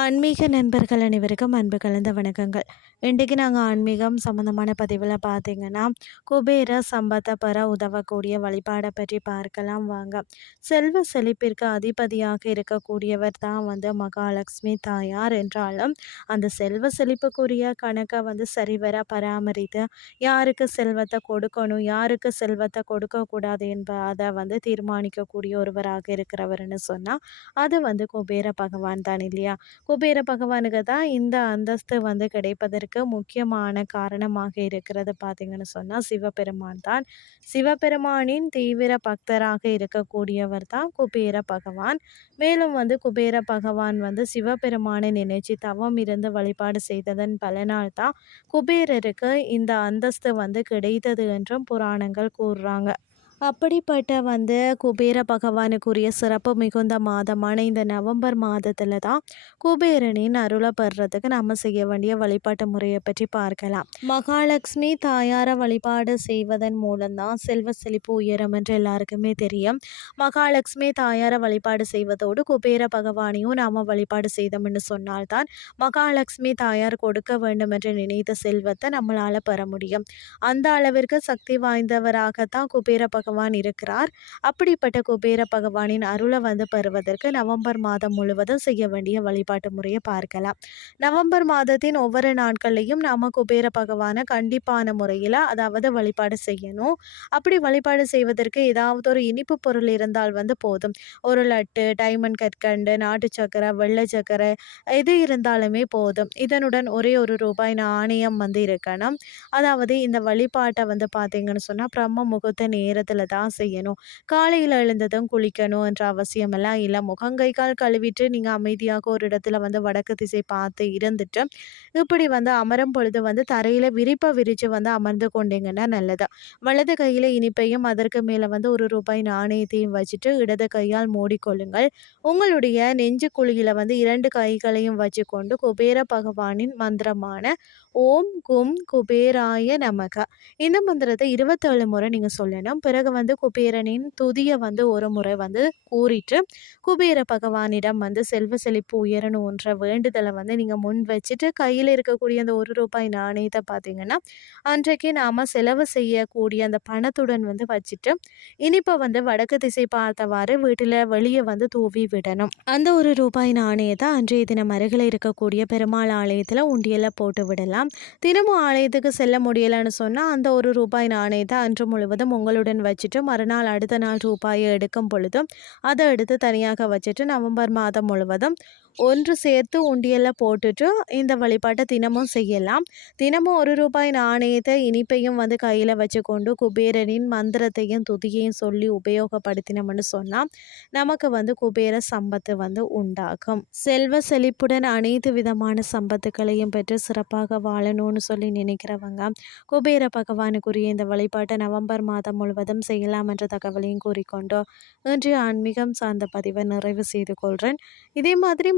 ஆன்மீக நண்பர்கள் அனைவருக்கும் அன்பு கலந்த வணக்கங்கள். இன்றைக்கு நாங்கள் ஆன்மீகம் சம்மந்தமான பதிவில் பார்த்தீங்கன்னா குபேர சம்பத்தை பெற உதவக்கூடிய வழிபாடை பற்றி பார்க்கலாம் வாங்க. செல்வ செழிப்பிற்கு அதிபதியாக இருக்கக்கூடியவர் தான் வந்து மகாலட்சுமி தாயார் என்றாலும் அந்த செல்வ செழிப்புக்குரிய கணக்கை வந்து சரிவர பராமரித்து யாருக்கு செல்வத்தை கொடுக்கணும் யாருக்கு செல்வத்தை கொடுக்கக்கூடாது என்பதை வந்து தீர்மானிக்கக்கூடிய ஒருவராக இருக்கிறவர்னு சொன்னால் அது வந்து குபேர பகவான் தான் இல்லையா? குபேர பகவானுக்கு தான் இந்த அந்தஸ்து வந்து கிடைப்பதற்கு முக்கியமான காரணமாக இருக்கிறது பார்த்திங்கன்னு சொன்னால் சிவபெருமான் தான். சிவபெருமானின் தீவிர பக்தராக இருக்கக்கூடியவர் தான் குபேர பகவான். மேலும் வந்து குபேர பகவான் வந்து சிவபெருமானை நினைச்சு தவம் இருந்து வழிபாடு செய்ததன் பலனால் தான் குபேரருக்கு இந்த அந்தஸ்து வந்து கிடைத்தது என்றும் புராணங்கள் கூறுறாங்க. அப்படிப்பட்ட வந்து குபேர பகவானுக்குரிய சிறப்பு மிகுந்த மாதமான இந்த நவம்பர் மாதத்தில் தான் குபேரனின் அருளை பெறுறதுக்கு நம்ம செய்ய வேண்டிய வழிபாட்டு முறையை பற்றி பார்க்கலாம். மகாலட்சுமி தாயார வழிபாடு செய்வதன் மூலம்தான் செல்வ செழிப்பு உயரம் என்று எல்லாருக்குமே தெரியும். மகாலட்சுமி தாயார வழிபாடு செய்வதோடு குபேர பகவானையும் நாம் வழிபாடு செய்தோம்னு சொன்னால்தான் மகாலட்சுமி தாயார் கொடுக்க வேண்டும் என்று நினைத்த செல்வத்தை நம்மளால் பெற முடியும். அந்த அளவிற்கு சக்தி வாய்ந்தவராகத்தான் குபேர பகவான் பகவான் இருக்கிறார். அப்படிப்பட்ட குபேர பகவானின் அருளை வந்து பெறுவதற்கு நவம்பர் மாதம் முழுவதும் செய்ய வேண்டிய வழிபாட்டு முறையை பார்க்கலாம். நவம்பர் மாதத்தின் ஒவ்வொரு நாட்கள்லையும் நாம் குபேர பகவானை கண்டிப்பான முறையில் அதாவது வழிபாடு செய்யணும். அப்படி வழிபாடு செய்வதற்கு ஏதாவது ஒரு இனிப்பு பொருள் இருந்தால் வந்து போதும். ஒரு லட்டு டைமண்ட் கற்கண்டு நாட்டு சக்கரை வெள்ளை சக்கரை எது இருந்தாலுமே போதும். இதனுடன் ஒரே ஒரு ரூபாய் நாணயம் வந்து இருக்கணும். அதாவது இந்த வழிபாட்டை வந்து பார்த்தீங்கன்னு சொன்னால் பிரம்ம முகூர்த்த நேரத்தில் நேரத்தில் தான் செய்யணும். காலையில் எழுந்ததும் குளிக்கணும் என்ற அவசியமெல்லாம் இல்லை. முகங்கை கால் கழுவிட்டு நீங்கள் அமைதியாக ஒரு இடத்துல வந்து வடக்கு திசை பார்த்து இருந்துட்டு இப்படி வந்து அமரும் பொழுது வந்து தரையில் விரிப்பை விரித்து வந்து அமர்ந்து கொண்டீங்கன்னா நல்லது. வலது கையில் இனிப்பையும் அதற்கு மேலே வந்து ஒரு ரூபாய் நாணயத்தையும் வச்சுட்டு இடது கையால் மூடிக்கொள்ளுங்கள். உங்களுடைய நெஞ்சு குழியில் வந்து இரண்டு கைகளையும் வச்சுக்கொண்டு குபேர பகவானின் மந்திரமான ஓம் கும் குபேராய நமக. இந்த மந்திரத்தை இருபத்தேழு முறை நீங்கள் சொல்லணும். பிறகு வந்து குபேரனின் துதியை வந்து ஒரு முறை வந்து கூறிட்டு குபேர பகவானிடம் வந்து செல்வ செழிப்பு உயரணுன்ற வேண்டுதலை வந்து நீங்கள் முன் வச்சுட்டு கையில் இருக்கக்கூடிய அந்த ஒரு ரூபாய் நாணயத்தை பார்த்தீங்கன்னா அன்றைக்கு நாம் செலவு செய்யக்கூடிய அந்த பணத்துடன் வந்து வச்சுட்டு இனிப்பை வந்து வடக்கு திசை பார்த்தவாறு வீட்டில் வெளியே வந்து தூவி விடணும். அந்த ஒரு ரூபாய் நாணயத்தை அன்றைய தினம் அருகில் இருக்கக்கூடிய பெருமாள் ஆலயத்தில் உண்டியலில் போட்டு விடலாம். தினமும் ஆலயத்துக்கு செல்ல முடியலைன்னு சொன்னால் அந்த ஒரு ரூபாய் நாணயத்தை அன்று முழுவதும் உங்களுடன் வச்சு வச்சுட்டு மறுநாள் அடுத்த நாள் ரூபாயை எடுக்கும் பொழுதும் அதை எடுத்து தனியாக வச்சுட்டு நவம்பர் மாதம் முழுவதும் ஒன்று சேர்த்து உண்டியலில் போட்டுட்டு இந்த வழிபாட்டை தினமும் செய்யலாம். தினமும் ஒரு ரூபாய் நாணயத்தை இனிப்பையும் வந்து கையில் வச்சுக்கொண்டு குபேரனின் மந்திரத்தையும் துதியையும் சொல்லி உபயோகப்படுத்தினோம்னு சொன்னால் நமக்கு வந்து குபேர சம்பத்து வந்து உண்டாகும். செல்வ செழிப்புடன் அனைத்து விதமான சம்பத்துக்களையும் பெற்று சிறப்பாக வாழணும்னு சொல்லி நினைக்கிறவங்க குபேர பகவானுக்குரிய இந்த வழிபாட்டை நவம்பர் மாதம் முழுவதும் செய்யலாம் என்ற தகவலையும் கூறிக்கொண்டோ இன்றைய ஆன்மீகம் சார்ந்த பதிவை நிறைவு செய்து கொள்கிறேன் இதே மாதிரி